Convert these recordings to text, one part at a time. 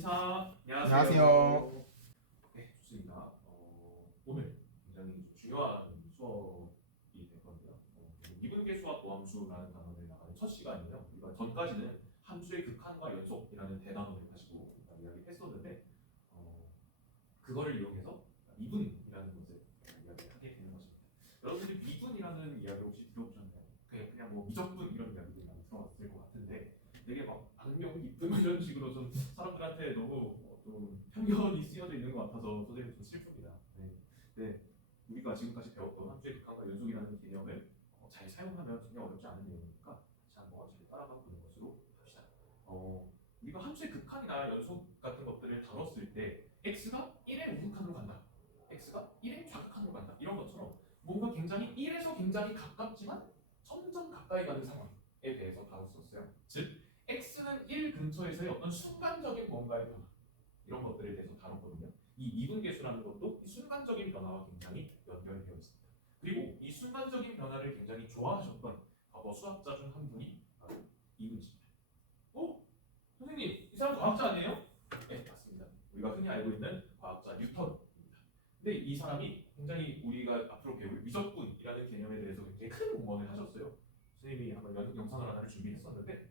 인사. 안녕하세요. 네, 좋습니다. 오늘 굉장히 좀 중요한 수업이 될 건데요. 미분계 수학 모함수라는 단원을 나가는 첫 시간이에요. 우리가 전까지는 함수의 극한과 연속이라는 대단원을 가지고 이야기했었는데 그거를 이용해서 미분이라는 것을 이야기를 하게 되는 것입니다. 여러분들이 미분이라는 이야기를 혹시 들어보셨나요? 그냥 뭐 미적분 이런 이야기들이 많이 들어봤을 것 같은데 되게 막 악명 깊은 이런 식으로 좀 사람들한테 너무 좀 편견이 쓰여져 있는 것 같아서 선생님 좀 슬픕니다. 네, 우리가 지금까지 배웠던 함수의 극한과 연속이라는 개념을 잘 사용하면 전혀 어렵지 않은 내용이니까 다시 한번 잘 따라가 보는 것으로 합시다. 우리가 함수의 극한이나 연속 같은 것들을 다뤘을 때 x가 1의 우극한으로 간다, x가 1의 좌극한으로 간다 이런 것처럼 뭔가 굉장히 1에서 굉장히 가깝지만 점점 가까이 가는 상황에 대해서 다뤘었어요. 즉 x는 1 근처에서의 어떤 순간적인 뭔가의 변화 이런 것들에 대해서 다뤘거든요. 이 미분계수라는 것도 이 순간적인 변화와 굉장히 연결되어 있습니다. 그리고 이 순간적인 변화를 굉장히 좋아하셨던 과거 수학자 중 한 분이 바로 이분이십니다. 선생님, 이 사람 과학자 아니에요? 네, 맞습니다. 우리가 흔히 알고 있는 과학자 뉴턴입니다. 근데 이 사람이 굉장히 우리가 앞으로 배울 미적분이라는 개념에 대해서 굉장히 큰 공헌을 하셨어요. 선생님이 한번 영상을 하나를 준비했었는데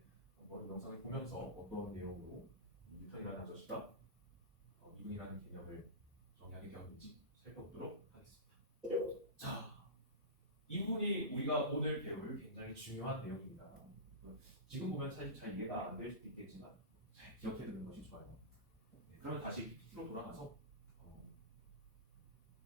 영상을 보면서 어떤 내용으로 뉴턴이라는 아저씨가 미분이라는 개념을 정의하게 되었는지 살펴보도록 하겠습니다. 자, 이분이 우리가 오늘 배울 굉장히 중요한 내용입니다. 지금 보면 사실 잘 이해가 안 될 수도 있겠지만 잘 기억해 두는 것이 좋아요. 그러면 다시 PPT로 돌아가서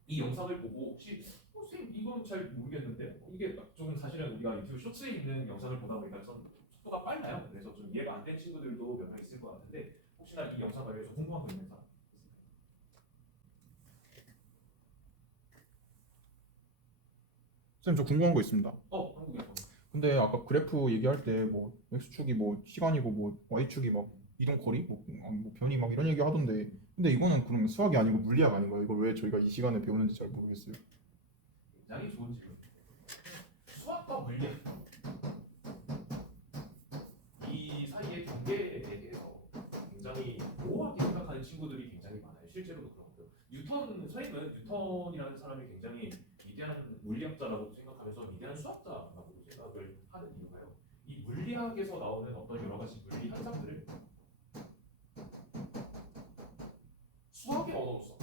이 영상을 보고 혹시 선생님 이건 잘 모르겠는데 이게 좀 사실은 우리가 유튜브 쇼츠에 있는 영상을 보다 보니까 좀 속도가 빨라요. 그래서 좀 이해가 안 된 친구들도 몇 명 있을 것 같은데 혹시나 이 영상 관련해서 궁금한 거 있는 사람 있을까요? 쌤, 저 궁금한 거 있습니다. 한국에서. 근데 아까 그래프 얘기할 때 뭐 x축이 뭐 시간이고 뭐 y축이 막 이동 거리 뭐 변이 막 이런 얘기 하던데, 근데 이거는 그러면 수학이 아니고 물리학 아닌가요? 이걸 왜 저희가 이 시간에 배우는지 잘 모르겠어요. 굉장히 좋은 질문. 수학과 물리학 이 사이의 경계에 대해서 굉장히 모호하게 생각하는 친구들이 굉장히 많아요. 실제로도 그렇고요. 선생님은 뉴턴이라는 사람이 굉장히 위대한 물리학자라고 생각하면서 위대한 수학자라고 생각을 하는 이유가요. 이 물리학에서 나오는 어떤 여러 가지 물리 현상들을 수학의 언어로서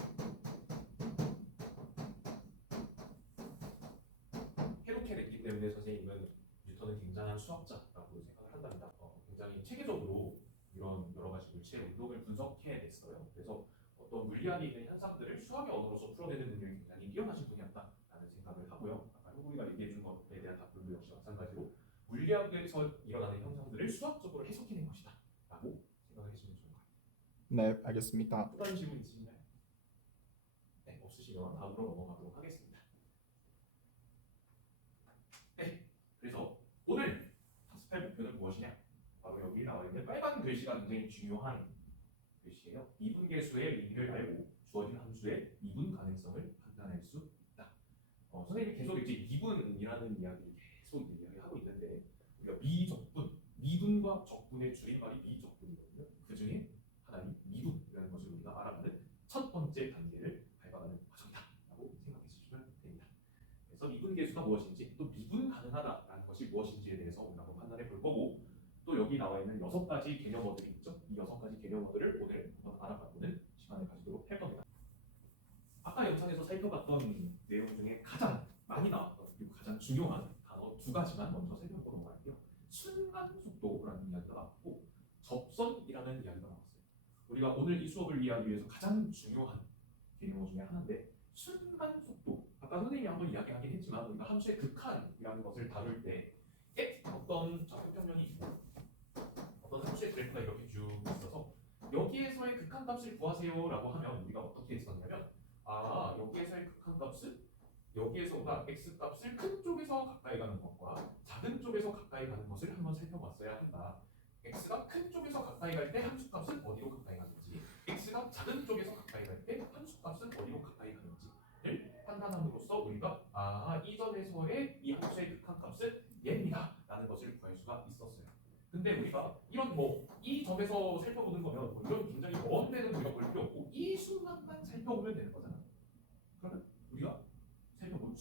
해독해냈기 때문에 선생님은 뉴턴은 굉장한 수학자라고 생각을 한답니다. 굉장히 체계적으로 이런 여러 가지 물체의 운동을 분석해냈어요. 그래서 어떤 물리학에 있는 현상들을 수학의 언어로서 풀어내는 능력이 굉장히 뛰어나신 분이었다라는 생각을 하고요. 아까 우리가 얘기해준 것에 대한 답변도 역시 마찬가지로 물리학에서 일어나는 현상들을 수학적으로 해석해낸 것이다라고 생각을 해주시면 좋을 것 같아요. 네, 알겠습니다. 또 다른 질문 있으신가요? 네, 없으시면 다음으로 넘어가도록 하겠습니다. 네, 그래서 오늘 학습할 목표는 무엇이냐? 바로 여기 나와 있는 빨간 글씨가 굉장히 중요한 글씨예요. 미분계수의 의미를 알고 주어진 함수의 미분 가능성을 판단할 수 있다. 선생님이 계속 이제 미분이라는 이야기를 계속 이야기하고 있는데 우리가 미적분, 미분과 적분의 줄임말이 미적분이거든요. 그 중에 하나인 미분이라는 것을 우리가 알아가는 첫 번째 단계를 밟아가는 과정이다라고 생각해 주시면 됩니다. 그래서 미분계수가 무엇인지 또 미분 가능하다라는 것이 무엇인지에 대해서 우리가 한번 판단해 볼 거고 또 여기 나와 있는 6가지 개념어들이 있죠. 이 6가지 개념어들을 오늘 한번 알아봐보는 시간을 가지도록 할 겁니다. 아까 영상에서 살펴봤던 내용 중에 가장 많이 나왔던 그리고 가장 중요한 단어 2가지만 먼저 살펴보고 넘어갈게요. 순간속도라는 이야기가 나왔고 접선이라는 이야기가 나왔어요. 우리가 오늘 이 수업을 이해하기 위해서 가장 중요한 개념어 중에 하나인데 순간속도. 아까 선생님이 한번 이야기하긴 했지만 우리가 함수의 극한이라는 것을 다룰 때 어떤 좌표평면이 있고 어떤 함수의 그래프가 이렇게 쭉 있어서 여기에서의 극한값을 구하세요라고 하면 우리가 어떻게 했었냐면 여기에서의 극한값은 여기에서보다 x값을 큰 쪽에서 가까이 가는 것과 작은 쪽에서 가까이 가는 것을 한번 살펴봤어야 한다. x가 큰 쪽에서 가까이 갈 때 함수값은 어디로 가까이 가는지, x가 작은 쪽에서 가까이 갈 때 함수값은 어디로 가까이 가는지를 판단함으로써 우리가 이 점에서의 이 함수의 극한값은 얘입니다 라는 것을 구할 수가 있었어요. 근데 우리가 이런 이 점에서 살펴보는 거면 이런 굉장히 먼 때는 우리가 볼 필요 없고 이 순간만 살펴보면 되는 거잖아. 그러면 우리가 살펴본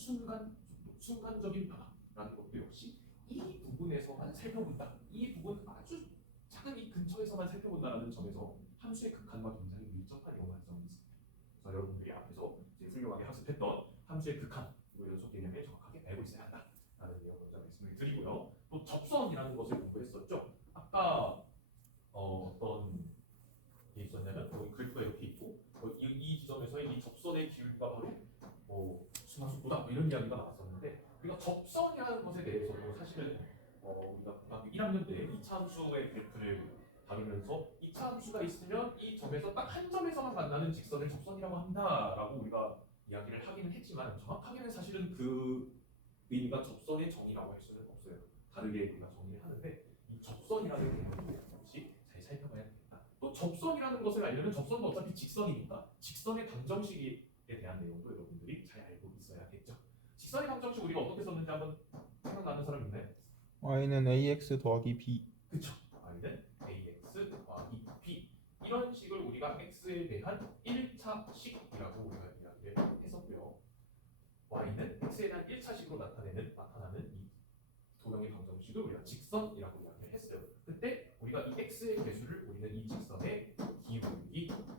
순간적인 변화라는 것도 역시 이 부분에서만 살펴본다. 이 부분 아주 작은 이 근처에서만 살펴본다라는 점에서 함수의 극한과 굉장히 밀접한 연관성이 있습니다. 그래서 여러분들이 앞에서 이제 훌륭하게 학습했던 함수의 극한 그리고 연속 개념을 정확하게 알고 있어야 한다라는 내용을 먼저 말씀을 드리고요. 또 접선이라는 것을 공부했었죠. 아까 어떤 게 있었냐면 여기 글프가 이렇게 있고 이 지점에서의 이 접선의 기울기가 바로 순환속도다 이런 이야기가 나왔었는데 우리가 접선이라는 것에 대해서도 사실은 우리가 고등학교 1학년 때 2차 함수의 그래프를 다루면서 2차 함수가 있으면 이 점에서 딱 한 점에서만 만나는 직선을 접선이라고 한다라고 우리가 이야기를 하기는 했지만 정확하게는 사실은 그 의미가 접선의 정의라고 할 수는 없어요. 다르게 우리가 정의를 하는데 이 접선이라는 개념을 역시 잘 살펴봐야 되겠다. 또 접선이라는 것을 알려면 접선도 어차피 직선이니까 직선의 방정식에 대한 내용도 여러분들이 잘 알고 있어야겠죠. 직선의 방정식 우리가 어떻게 썼는지 한번 생각나는 사람 있나요? y는 ax 더하기 b. 그쵸. y는 ax 더하기 b 이런 식을 우리가 x에 대한 1차식이라고 우리가 이야기를 했었고요. y는 x에 대한 1차식으로 나타나는 이 도형의 방정식을 우리가 직선이라고 이야기를 했어요. 그때 우리가 이 x의 개수를 우리는 이 직선의 기울기라고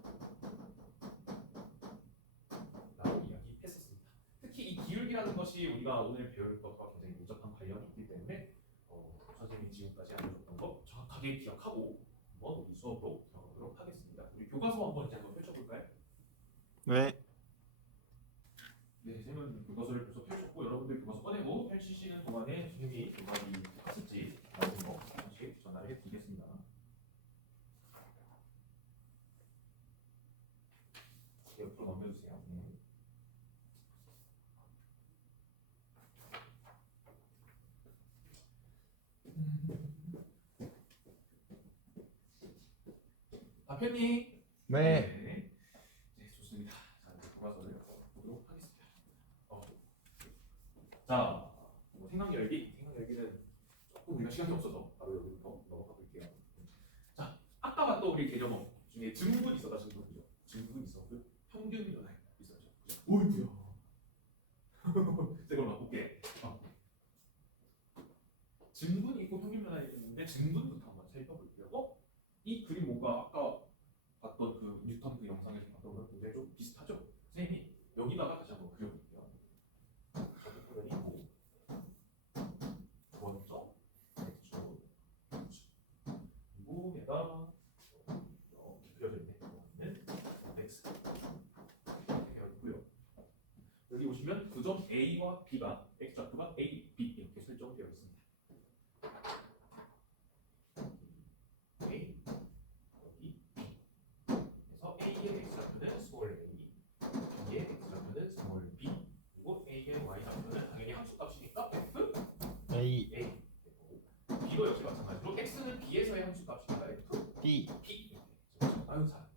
이야기했었습니다. 특히 이 기울기라는 것이 우리가 오늘 배울 것과 굉장히 밀접한 관련이 있기 때문에 선생님이 지금까지 알려줬던 거 정확하게 기억하고 한번 우리 수업으로 들어가도록 하겠습니다. 우리 교과서 한번 이제 한번 펼쳐볼까요? 네. 네, 선생님은 교과서를 벌써 펼쳤고 여러분들 교과서 꺼내고 펼치시는 동안에 선생님이 몇 가지 학습지 나오는 거 하나씩 전화를 해드리겠습니다. 옆으로 넘겨주세요. 네. 펜니. 네. 네, 좋습니다. 자, 이제 교과서를 보도록 하겠습니다. 자, 생각 열기는 조금 우리가 시간이 없어서 바로 여기부터 넘어가 볼게요. 자, 아까 봤던 우리 개념 중에 증분 있었다, 증분 그죠? 증분 있었고 평균 변화 있었죠. 그죠? 오이구야. 제가 바꿀게. 증분이 있고 평균 변화가 있는데 증분부터 한번 살펴볼게요. 이 그림 뭔가 아까 봤던 그 뉴턴 그 영상에서 봤던 거랑 굉장히 좀 비슷하죠? 선생님이 여기다가 다시 한번 그려볼게요. 저부분이 있고 원점, x축, 그리고 얘가 이렇게 그려져 있는 여기는 x 이렇게 되어 있고요. 여기 보시면 그 점 A와 B가 x좌표가 A, B 이렇게 설정되어 있습니다. A, 여기 그래서 A의 x좌표는 스몰 a, B의 x좌표는 스몰 b, 그리고 A의 y좌표는 당연히 함수값이니까 f, a a, B도 역시 마찬가지로 x는 B에서의 함수값이니까 f, b p 아유 잘한다.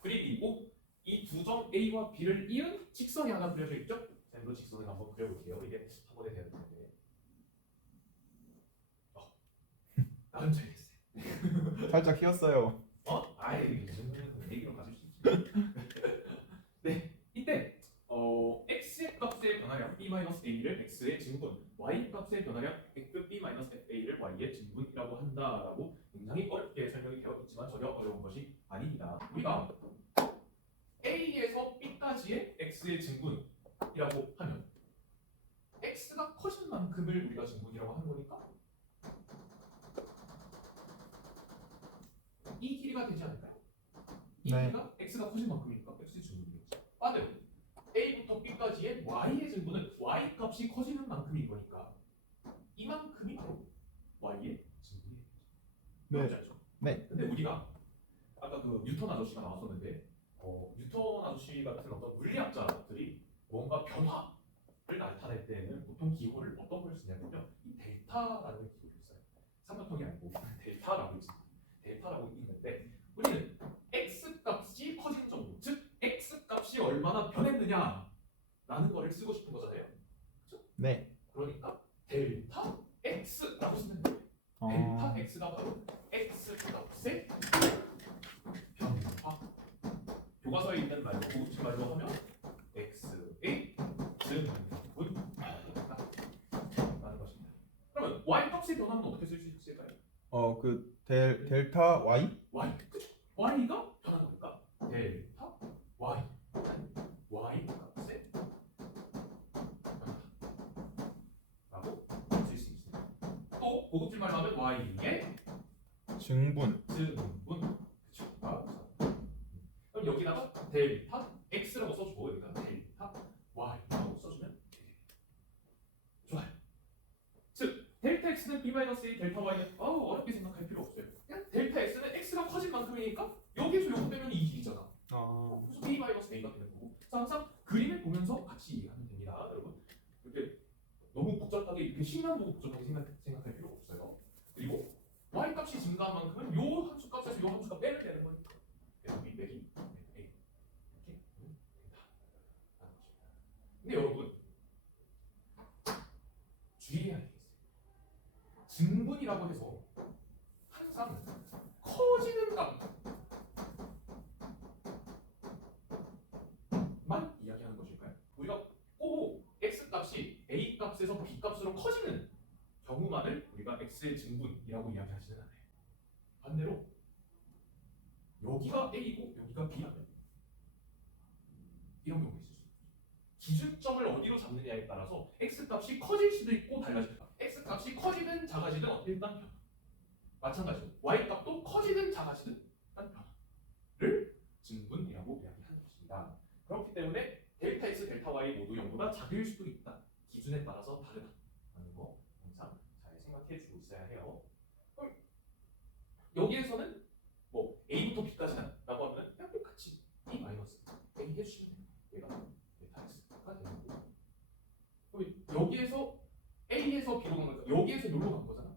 그리고 이 두 점 A와 B를 이은 직선이 하나 그려져 있죠? 쌤도 직선을 한번 그려볼게요. 이게 한 번에 돼야 되는데 나름 잘했어요. 살짝 휘었어요. 아예 이 정도는 얘기로 가질 수 있지. 네, 이때 x의 값의 변화량 b-a를 x의 증분, y 값의 변화량 b-fa를 y의 증분이라고 한다라고 굉장히 어렵게 설명이 되어 있지만 전혀 어려운 것이 아닙니다. 우리가 a에서 b까지의 x의 증분이라고 하면 x가 커진 만큼을 우리가 증분이라고 하는 거니까 이 길이가 되지 않을까요? 이 네. 길이가 x가 커진 만큼이니까 x의 증분이겠죠. 반대로 a부터 b까지의 y의 증분은 y 값이 커지는 만큼인 거니까 이만큼이 바로 y의 증분이겠죠. 네. 그렇지 않죠? 네. 근데 우리가 아까 그 뉴턴 아저씨가 나왔었는데 뉴턴 아저씨 같은 어떤 물리학자들이 뭔가 변화를 나타낼 때는 보통 기호를 어떤 걸 쓰냐면요. 이 델타라는 기호를 써요. 삼각형이 아니고 델타라고 있습니다. 델타라고 있는데 우리는 x 값이 커진 정도, 즉 x 값이 얼마나 변했느냐라는 거를 쓰고 싶은 거잖아요. 그렇죠? 네. 그러니까 델타 x라고 쓰면 돼요. 델타 x가 바로 x 값의 근처에 있는 말로 고급진 말로 하면 x의 증분이다 라는 것입니다. 그러면 y 값의 변화는 어떻게 쓸 수 있을까요? 그 델타 y? y 그쵸? y가 변하는 거니까 델타 y y 값의 변화라고 쓸 수 있습니다. 또 고급진 말로 하면 y의 증분. 증분 그쵸? 그럼 여기다가 델타 x라고 써주고 여기다가 델타 y라고 써주면 되겠네요. 좋아요. 즉 델타 x는 b-a 델타 y는 어렵게 생각할 필요 없어요. 그냥 델타 x는 x가 커진 만큼이니까 여기에서 요거 빼면 2이잖아. 그래서 b-a가 되는 거고. 그래서 항상 그림을 보면서 같이 이해하면 됩니다, 여러분. 이렇게 너무 복잡하게 이렇게 식만 보고 복잡하게 생각할 필요 없어요. 그리고 y 값이 증가한 만큼은 요 함수 값에서 요 함수가 빼면 되는 거니까 빼기 a 이렇게 하면 된다. 근데 여러분 주의해야 할 게 있어요. 증분이라고 해서 항상 커지는 값만 이야기하는 것일까요? 우리가 꼭 x 값이 a 값에서 b 값으로 커지는 경우만을 우리가 x의 증분이라고 이야기하지는 않아요. 반대로 여기가 a이고 여기가 b라면 이런 경우가 있을 수 있어요. 기준점을 어디로 잡느냐에 따라서 x 값이 커질 수도 있고 달라질 수도 있고 x 값이 커지든 작아지든 일단 변화. 마찬가지로 y 값도 커지든 작아지든 일단 변화를 증분이라고 이야기하는 것입니다. 그렇기 때문에 델타 x, 델타 y 모두 0보다 작을 수도 있다. 기준에 따라서 다르다라는 거 항상 잘 생각해 주고 있어야 해요. 그럼 여기에서는 뭐 a부터 b까지라고 하면 그냥 똑같이 b 마이너스 a 해주시면 돼요. 얘가 델타 x가 되는 거고. 그럼 여기에서 a에서 b로 간 거니까 여기에서 여기로 간 거잖아.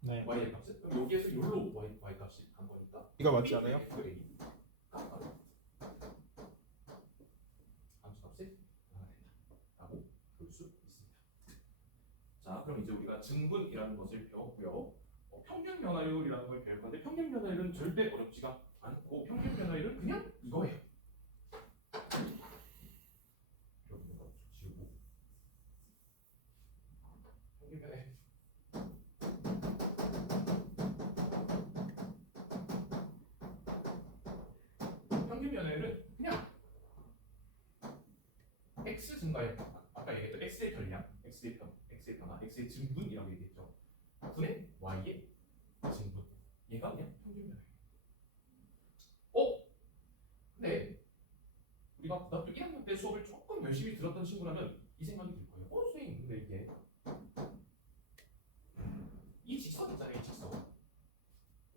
네. y의 값은 그럼 여기에서 여기로 y 값이 간 거니까 이거 맞지 않아요? 가 함수값이 변화가 된다라고 볼 수 있습니다. 자, 그럼 이제 우리가 증분이라는 것을 배웠고요. 평균 변화율이라는 걸 배울 건데 평균 변화율은 절대 어렵지가 않고 평균 변화율은 그냥 이거예요. 이렇게 지우고 평균 변화율 평균 변화율은 그냥 x 증가율 아까 얘기했던 x의 변량, x의 변화, x의 증분이라고 얘기했죠. 분의 y의 증분. 얘가 그냥 평균 변화율. 근데 우리가 고등학교 1학년 때 수업을 조금 열심히 들었던 친구라면 이 생각이 들 거예요. 선생님, 근데 이게 이 직선 있잖아요, 이 직선.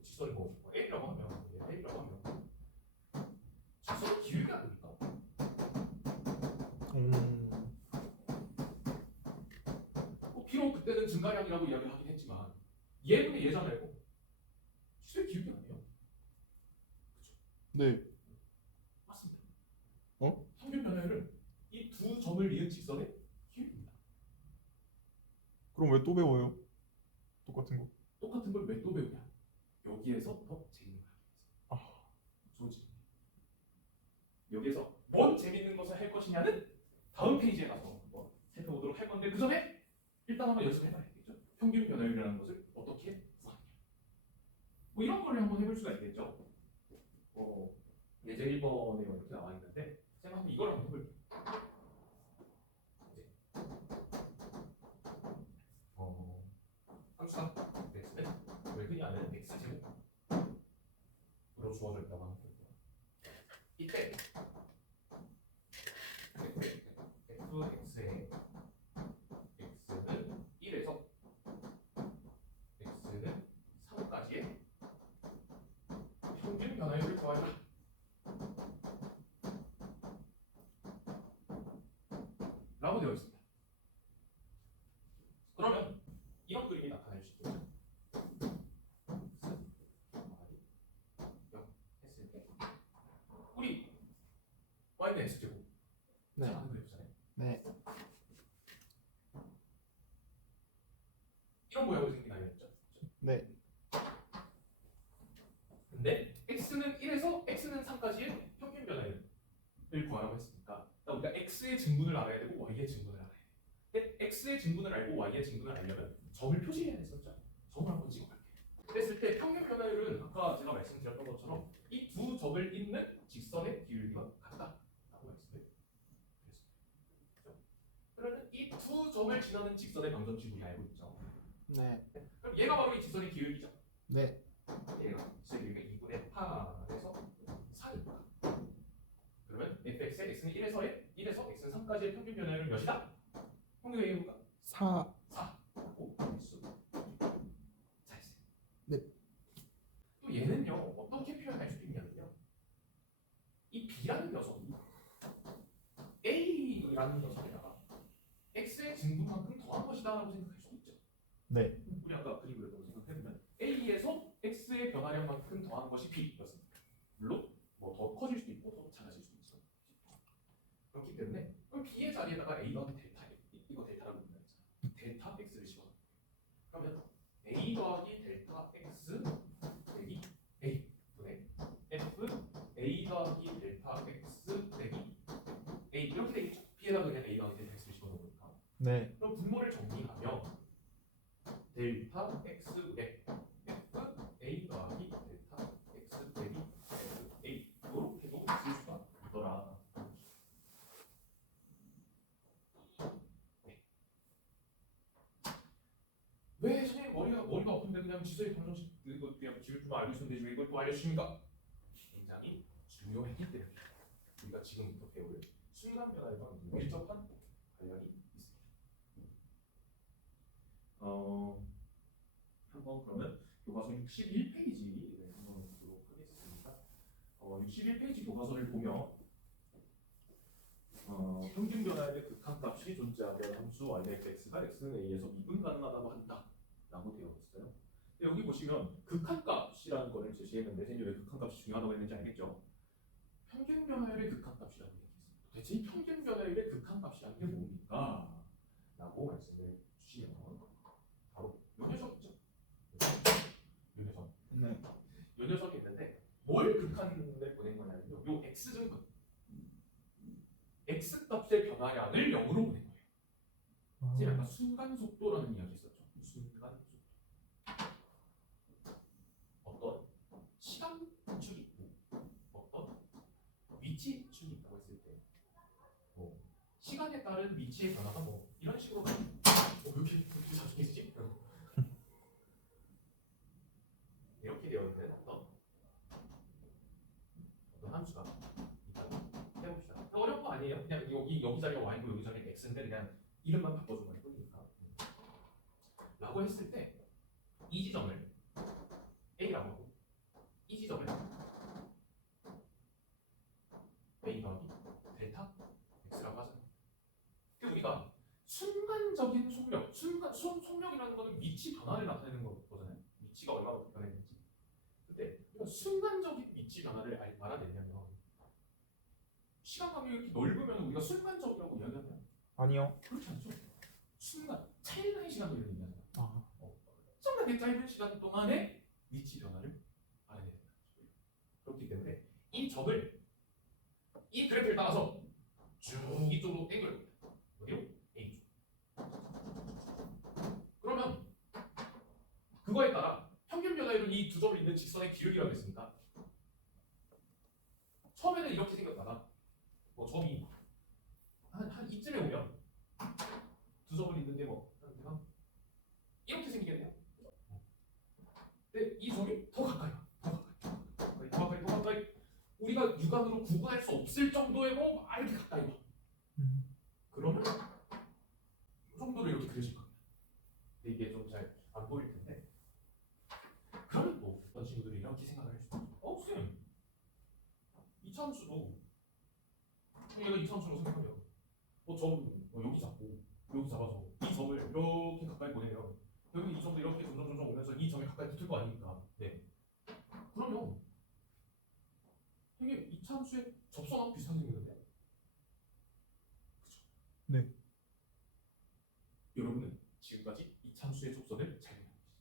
직선이 뭐 A라고 하면 A라고 하면 직선의 기울기 아닙니까? 비록 그때는 증가량이라고 이야기를 하긴 했지만 얘분의 얘잖아요. 직선의 기울기 아니에요? 네. 맞습니다. 어? 평균 변화율은 이 두 점을 이은 직선의 기울기입니다. 그럼 왜 또 배워요? 똑같은 거. 똑같은 걸 왜 또 배우냐? 여기에서 더 재밌는 걸 하기 위해서. 좋은 질문. 여기에서 뭔 재밌는 것을 할 것이냐는 다음 페이지에 가서 한번 살펴보도록 할 건데 그 전에 일단 한번 연습해봐야 되겠죠. 평균 변화율이라는 것을 어떻게 구하느냐. 뭐 이런 거를 한번 해볼 수가 있겠죠. 예제 1번에 이렇게 나와 있는데 쌤 한번 이걸 한번 해볼게요. 함수가 x는 왜 흔히 아는 x제곱으로 주어져 있다고 하는 거예요. 이때 fx의 x는 1에서 x는 3까지의 평균 변화율을 구하라 라고 되어 있습니다. 그러면 이런 그림이 나타날 수 있겠죠. 했을 때 우리 y는 x제곱 네. 잘 아는 그래프잖아요. 네. 이런 모양으로 생기나요, 했죠? 네. 근데 x는 1에서 x는 3까지의 평균 변화율 구하라고 했으니까 우리가 x의 증분을 알아야 되고 y의 증분을 알아야 돼. 근데 x의 증분을 알고 y의 증분을 알려면 점을 표시해야 했었죠. 점을 한번 찍어볼게요. 그랬을 때 평균 변화율은 아까 제가 말씀드렸던 것처럼 이 두 점을 잇는 직선의 기울기가 같다라고 말씀을 드렸습니다. 그러면 이 두 점을 지나는 직선의 방정식 우리 알고 있죠. 네. 그럼 얘가 바로 이 직선의 기울기죠. 네. 얘가 직선의 기울기가 2분의 8에서 4입니다. 그러면 fx의 x는 1에서 x는 3까지의 평균 변화율은 몇이다? 평균 얘기해볼까? 4. 4라고 할수 잘했어요. 네. 또 얘는요 어떻게 표현할 수 있냐면요 이 b라는 녀석이 a라는 녀석에다가 x의 증분만큼 더한 것이다라고 생각할 수 있죠. 네. 우리 아까 그림 그렸던 거 생각해보면 a에서 x의 변화량만큼 더한 것이 b였습니다. 물론 뭐 더 커질 수도 있고 더 작아질 수도 있죠. 그렇기 때문에 그럼 b의 자리에다가 a 더하기 델타 이거 델타라고 부른다 했잖아. 델타 x를 집어넣어. 그러면 a 더하기 델타 x 빼기 a 분의 f a 더하기 델타 x 빼기 a 이렇게 되겠죠. b에다가 그냥 a 더하기 델타 x를 집어넣으니까. 네. 그럼 분모를 정리하면 델타 x의 f a 더하기 델타 x 빼기 f a 이렇게도 쓸 수가 있더라. 왜 선생님 머리가 아픈데 그냥 지수의 방정식 이거 그냥 지울줄만 알고 있으면 되지 왜 이걸 또 알려주십니까? 굉장히 중요했기 때문에 우리가 지금부터 배울 순간 변화율과 밀접한 관련이 있습니다. 한번 그러면 교과서 61페이지 한번 보도록 하겠습니다. 61페이지 교과서를 보면 평균 변화율의 극한값이 존재하면 함수 yx가 x는 a에서 미분 가능하다고 한다라고 되어 있어요. 근데 여기 보시면 극한값이라는 거를 제시했는데 선생님 왜 극한값이 중요하다고 했는지 알겠죠? 평균 변화율의 극한값이라고 얘기했습니다. 대체 이 평균 변화율의 극한값이라는 게 뭡니까? 라고 말씀을 주시면 바로 요 녀석이죠. 요 녀석. 네. 요 녀석이 있는데 뭘 극한을 보낸 거냐면요. 요 x 증분. x 값의 변화량을 0으로 보낸 거예요. 지금 아까 순간 속도라는 이야기 했었죠. 순간 속도. 어떤 시간 축이 있고 어떤 위치 축이 있다고 했을 때 시간에 따른 위치의 변화가 뭐 이런 식으로 왜 이렇게 자중해지지? 이렇게 되어 있는 어떤 함수가 있다고 해봅시다. 어려운 거 아니에요. 그냥 여기 자리가 y고 여기 자리가 x인데 그냥 이름만 바꿔준 거일 뿐이니까. 라고 했을 때 이 지점을 a라고 하고 이 지점을 a 더하기 델타 x라고 하잖아요. 근데 우리가 순간적인 속력, 속력이라는 거는 위치 변화를 나타내는 거잖아요. 위치가 얼마나 변했는지. 근데 우리가 순간적인 위치 변화를 알아내려면 시간 간격이 이렇게 넓으면 우리가 순간적이라고 이야기하나요? 아니요. 그렇지 않죠. 순간, 차이나의 시간 걸리는 얘기하잖아요. 아. 엄청나게 짧은 시간 동안에 위치 변화를 알아내야 된다. 그렇기 때문에 이 점을 이 그래프를 따라서 쭉 이쪽으로 땡겨요. 어디로? A쪽. 그러면 그거에 따라 평균 변화율은 이 두 점을 잇는 직선의 기울기라고 했습니다. 처음에는 이렇게 생겼다가 점이 한 이쯤에 오면 두 점을 잇는데 이렇게 생기게 돼요. 근데 이 점이 더 가까이 더 가까이 우리가 육안으로 구분할 수 없을 정도의 이렇게 가까이 와. 그러면 이 정도로 이렇게 그려질 겁니다. 근데 이게 좀 잘 안 보일 텐데 그러면 어떤 친구들이 이렇게 생각을 할 수 있죠. 쌤 이차함수도 얘가 이차함수라고 생각하면 점 여기 잡고 여기 잡아서 이 점을 이렇게 가까이 보내면 여기 이 점도 이렇게 점점 오면서 이 점이 가까이 붙을 거 아닙니까? 네. 그러면 이게 이차함수의 접선하고 비슷하게 생겼는데? 그죠? 네. 여러분은 지금까지 이차함수의 접선을 잘 이해하고 있습니다.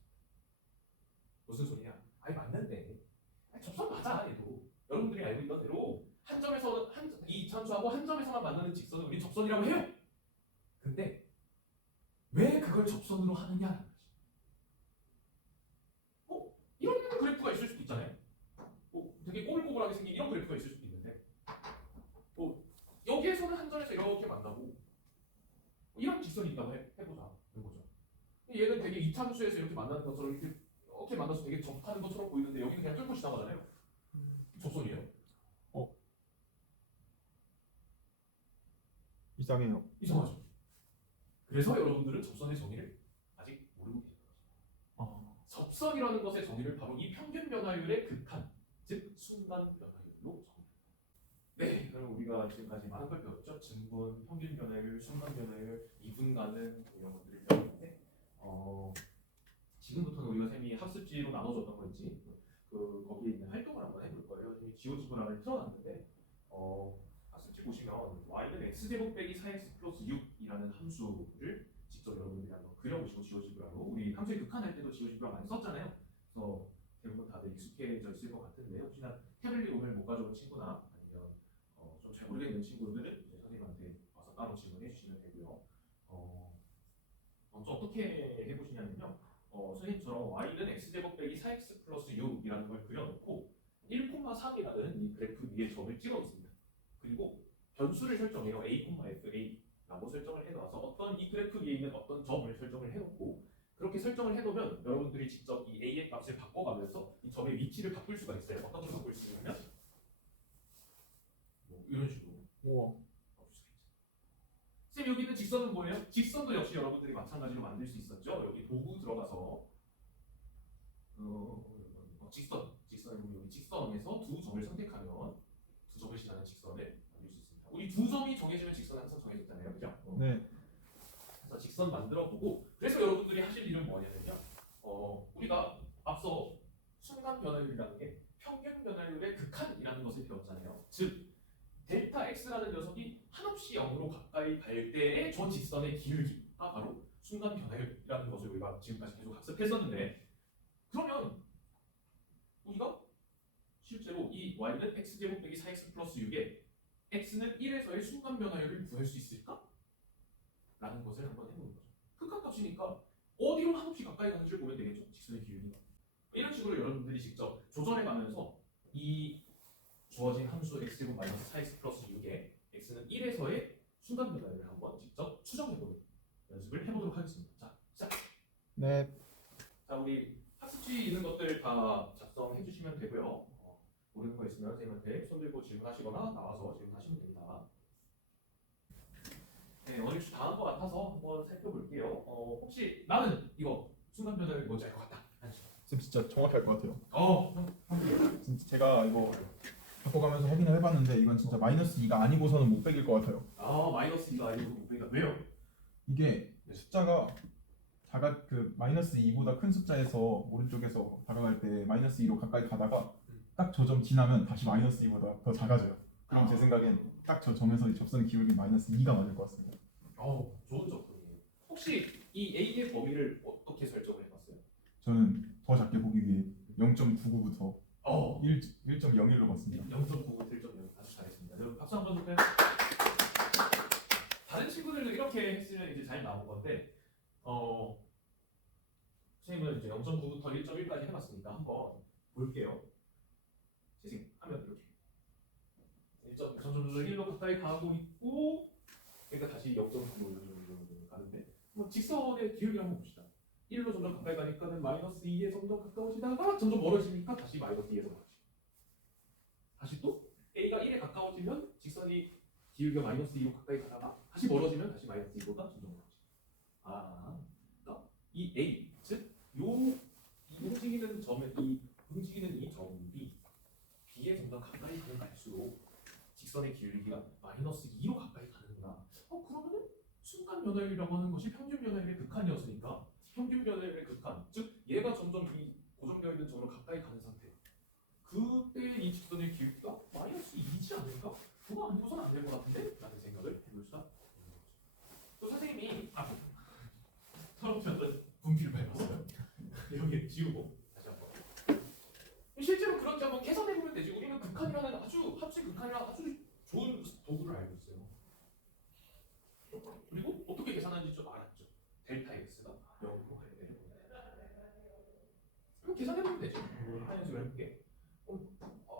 무슨 소리냐? 맞는데 접선 맞아 얘도. 여러분들이 알고 있던 대로 한 점에서 이 이차함수하고 한 점에서만 만나는 직선을 우리 접선이라고 해요. 근데 왜 그걸 접선으로 하느냐는 거지. 이런 그래프가 있을 수도 있잖아요. 되게 꼬불꼬불하게 생긴 이런 그래프가 있을 수도 있는데 여기에서는 한 점에서 이렇게 만나고 이런 직선이 있다고 해보자. 이거죠. 얘는 되게 이차함수에서 이렇게 만나는 것처럼 이렇게 만나서 되게 접하는 것처럼 보이는데 여기는 그냥 뚫고 지나가잖아요. 접선이에요. 이상해요. 이상하죠. 그래서 여러분들은 접선의 정의를 아직 모르고 계신 거죠. 접선이라는 것의 정의를 바로 이 평균 변화율의 극한, 즉 순간 변화율로 정의합니다. 네, 그럼 우리가 지금까지 많은 걸 배웠죠. 증분, 평균 변화율, 순간 변화율, 이분가능 이런 것들을 배웠는데 지금부터는 우리가 쌤이 학습지로 나눠줬던 거 있지. 거기에 있는 활동을 한번 해볼 거예요. 쌤이 지오지브라를 틀어놨는데 학습지 보시면 y는 x제곱 빼기 4x 플러스 6이라는 함수를 직접 여러분들이 한번 그려보시고 지오지브라로 우리 함수의 극한할 때도 지오지브라 많이 썼잖아요. 그래서 대부분 다들 익숙해져 있을 것 같은데 혹시나 태블릿 오늘 못 가져온 친구나 아니면 좀 잘 모르겠는 친구들은 이제 선생님한테 와서 따로 질문해 주시면 되고요. 먼저 어떻게 해보시냐면요. 선생님처럼 y는 x제곱 빼기 4x 플러스 6이라는 걸 그려놓고 1,3이라는 이 그래프 위에 점을 찍어놓습니다. 그리고 변수를 설정해요. a,fa라고 설정을 해놓아서 어떤 이 그래프 위에 있는 어떤 점을 설정을 해놓고 그렇게 설정을 해놓으면 여러분들이 직접 이 a의 값을 바꿔가면서 이 점의 위치를 바꿀 수가 있어요. 어떻게 바꿀 수 있냐면 이런 식으로 우와. 바꿀 수가 있죠. 쌤 여기 있는 직선은 뭐예요? 직선도 역시 여러분들이 마찬가지로 만들 수 있었죠. 여기 도구 들어가서 직선을 보면 여기 직선에서 두 점을 선택하면 두 점을 지나는 직선을 만들 수 있습니다. 우리 두 점이 정해지면 직선은 항상 정해졌잖아요, 그죠? 네. 그래서 직선 만들어 보고 그래서 여러분들이 하실 일은 뭐냐면요, 우리가 앞서 순간 변화율이라는 게 평균 변화율의 극한이라는 것을 배웠잖아요. 즉 델타 x라는 녀석이 한없이 0으로 가까이 갈 때의 저 직선의 기울기가 바로 순간 변화율이라는 것을 우리가 지금까지 계속 학습했었는데 그러면 우리가 실제로 이 y는 x제곱 빼기 4x 플러스 6에 x는 1에서의 순간 변화율을 구할 수 있을까? 라는 것을 한번 해보는 거죠. 극한값이니까 어디로 한없이 가까이 가는지를 보면 되겠죠. 직선의 기울기가. 이런 식으로 여러분들이 직접 조절해가면서 이 주어진 함수 x제곱 마이너스 4x 플러스 6에 x는 1에서의 순간 변화율을 한번 직접 추정해보는 연습을 해보도록 하겠습니다. 자, 시작! 네. 자, 우리 학습지 있는 것들 다 작성해 주시면 되고요. 모르는 거 있으면 선생님한테 손 들고 질문하시거나 나와서 질문하시면 됩니다. 네, 어느 다한 것 같아서 한번 살펴볼게요. 혹시 나는 이거 순간 변화율 뭔지 알 것 같다. 쌤 진짜 정확할 것 같아요. 형. 진짜 제가 이거 바꿔가면서 확인을 해봤는데 이건 진짜 마이너스 2가 아니고서는 못 빼길 것 같아요. 마이너스 2가 아니고 목표가 왜요? 이게 숫자가 마이너스 2보다 큰 숫자에서 오른쪽에서 다가갈 때 마이너스 2로 가까이 가다가 딱 저 점 지나면 다시 마이너스 2보다 더 작아져요. 그럼 제 생각엔 딱 저 점에서 접선 기울기 마이너스 2가 맞을 것 같습니다. 좋은 접근이에요. 혹시 이 A의 범위를 어떻게 설정을 해봤어요? 저는 더 작게 보기 위해 0.99부터 1.01로 봤습니다. 0.9부터 1.0 아주 잘했습니다. 여러분 박수 한번 줄까요? 다른 친구들도 이렇게 했으면 이제 잘 나온 건데 선생님은 이제 0.9부터 1.1까지 해봤으니까 한번 볼게요. 하면 이렇게 점점 1로 가까이 가고 있고 그러니까 다시 0.9로 가는데 직선의 기울기를 한번 봅시다. 1로 점점 가까이 가니까는 마이너스 2에 점점 가까워지다가 점점 멀어지니까 다시 마이너스 2에서 멀어지고 다시 또 A가 1에 가까워지면 직선이 기울기가 마이너스 2로 가까이 가다가 다시 멀어지면 다시 마이너스 2보다 점점 멀어지고 그러니까 이 A 즉 움직이는 이 점이 B에 점점 가까이 갈수록 직선의 기울기가 마이너스 2로 가까이 가는구나. 그러면은 순간 변화율이라고 하는 것이 평균 변화율의 극한이었으니까 평균 변화율의 극한, 즉 얘가 점점 이 고정되어 있는 점으로 가까이 가는 상태. 그때 이 직선의 기울기가 마이너스 2지 않을까? 그거 아니고서는 안 될 것 같은데? 라는 생각을 해볼 수가 있는 거죠. 또 선생님이 처음에는 분필을 밟았어요. 여기 지우고 다시 한번. 실제로 그런지 한번 계산해보면 되지. 우리는 극한이라는 합치 극한이라는 아주 좋은 도구를 알고 있어요. 그리고 어떻게 계산하는지 좀 알았죠. 델타 x가 0으로 가야 되는 거예요. 그럼 계산해보면 되죠. 하는 식으로 해볼게.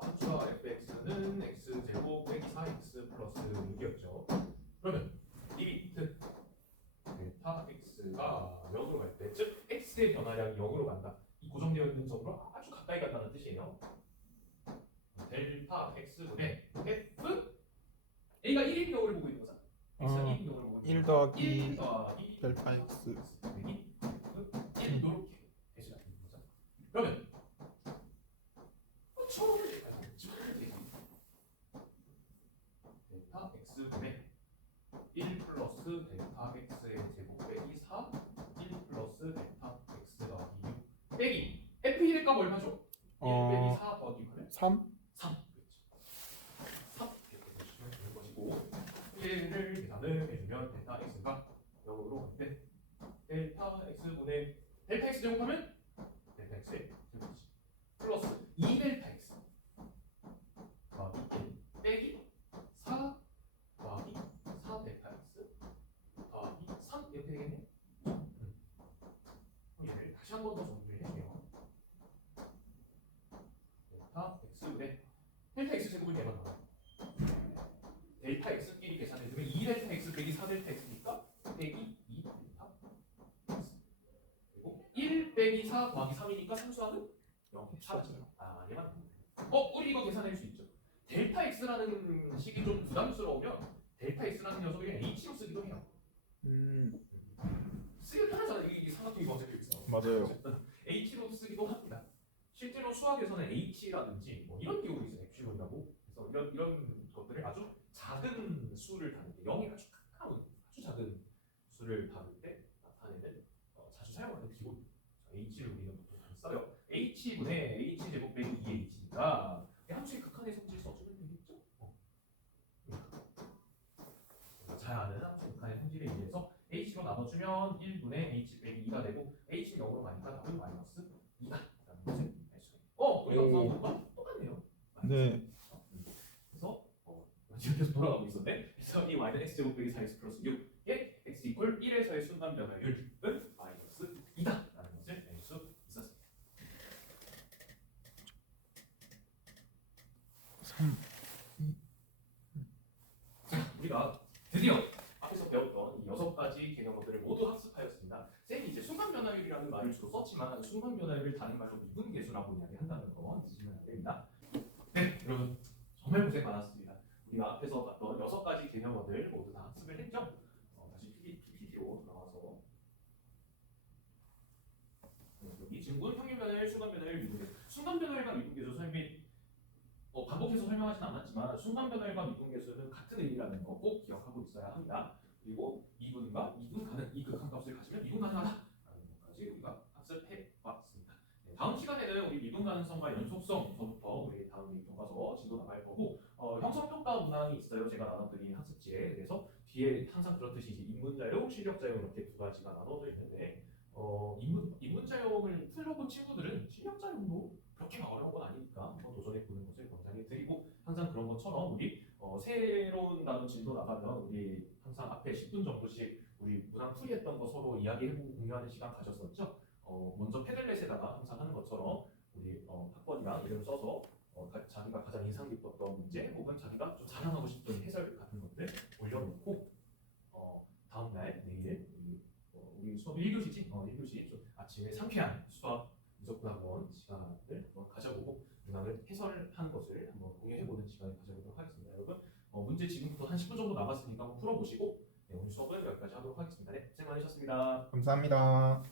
함수가 fx는 x제곱 빼기 4x 플러스 6이었죠. 그러면 리미트 델타 x가 0으로 갈 때, 즉 x의 변화량이 0으로 간다. 이 고정되어 있는 점으로 아주 가까이 간다는 뜻이에요. 델타 x분의 f a가 1인 경우를 보고 있는 거잖아. x가 1인 경우를 보고 있는 1 거잖아. 더하기 1 더하기 델타 x 1 이렇게 대시가 되는 거죠. 그러면 처음에 델타 x분의 1 플러스 델타 x의 제곱 빼기 4 1 플러스 델타 x 더하기 6 빼기 f1의 값 얼마죠? 1 빼기 4 더하기 6하면 3? 3 그렇죠. 3 이렇게 보시면 되는 것이고 1을 계산을 해주면 델타 x가 0으로 갈 때 델타 x분의 델타 x 제곱하면 델타 x의 제곱이지 플러스 2 델타 x 더하기 1 빼기 4 더하기 4 델타 x 더하기 3 이렇게 되겠네. 얘를 다시 한 번 더 정리를 해주세요. 델타 x분의 델타 x 제곱은 얘가 나와요. 델타 x끼리 계산해주면 2 델타 x 빼기 4 델타 x니까 빼기 2 델타 x 그리고 1 빼기 4 더하기 3이니까 상수하는 0 사라져요. 얘만 우리 이거 계산할 수 있죠. 델타 x라는 식이 좀 부담스러우면 델타 x라는 녀석을 h로 쓰기도 해요. 쓰기 편하잖아요. 이게 삼각형이 검색돼 있어. 맞아요. h로 쓰기도 합니다. 실제로 수학에서는 h라든지 뭐 이런 기호가 있어요. 엡실론이라고. 그래서 이런 것들을 아주 작은 수를 다룰 때 0이 아주 가까운 아주 작은 수를 다룰 때 나타내는 자주 사용하는 기호. h를 우리는 보통 많이 써요. h분의 h 제곱 빼기 2h니까 함수의 극한의 성질 써주면 되겠죠? 잘 아는 함수 극한의 성질에 의해서 h로 나눠주면 1분의 h 빼기 2가 되고 h는 0으로 가니까 답은 마이너스 2다 라는 것을 알 수가 있어요. 우리가 구한 것과 똑같네요. 네. 그래서 지금 계속 돌아가고 있었네. 그래서 이 y는 x제곱 빼기 4x 플러스 6에 x 이퀄 1에서의 순간 변화율은 마이너스 2다 라는 것을 알 수 있었습니다. 3. 자, 우리가 드디어 앞에서 배웠던 이 6가지 개념어들을 모두 학습하였습니다. 쌤이 이제 순간 변화율이라는 말을 주로 썼지만 순간 변화율을 다른 말로 미분계수라고 이야기한다는 거 잊으시면 안 됩니다. 네, 여러분 정말 고생 많았습니다. 우리가 앞에서 봤던 6가지 개념어들 모두 다 학습을 했죠? 다시 PPT로 돌아와서 여기 증분, 평균 변화율, 순간 변화율, 미분계수. 순간 변화율과 미분계수 설명 반복해서 설명하진 않았지만 순간 변화율과 미분계수는 같은 의미라는 거 꼭 기억하고 있어야 합니다. 그리고 미분과 미분가는 이 극한값을 가지면 미분 가능하다라는 것까지 우리가 학습해 왔습니다. 네, 다음 시간에는 우리 미분 가능성과 연속성부터 우리 다음 교과서 진도 나갈 거고 형성평가 문항이 있어요. 제가 나눠드린 학습지에. 그래서 뒤에 항상 그렇듯이 이제 입문자용, 실력자용 이렇게 두 가지가 나눠져 있는데 입문자용을 풀어본 친구들은 실력자용도 그렇게 막 어려운 건 아니니까 한번 도전해 보는 것을 권장해 드리고 항상 그런 것처럼 우리 새로운 단원 진도 나가면 우리 항상 앞에 10분 정도씩 우리 문항 풀이했던 거 서로 이야기해보고 공유하는 시간 가졌었죠. 먼저 패들렛에다가 항상 하는 것처럼 우리 학번이랑 이름 써서 자기가 가장 인상 깊었던 문제 혹은 자기가 좀 자랑하고 싶은 해설 같은 것들 올려놓고 다음날 내일 우리 수업 1교시지? 1교시 좀 아침에 상쾌한 수학 미적분학원 시간을 한번 가져보고 문항을 해설하는 것을 한번 공유해보는 시간을 가져보도록 하겠습니다. 여러분 문제 지금부터 한 10분 정도 남았으니까 한번 풀어보시고 오늘 수업은 여기까지 하도록 하겠습니다. 네, 고생 많으셨습니다. 감사합니다.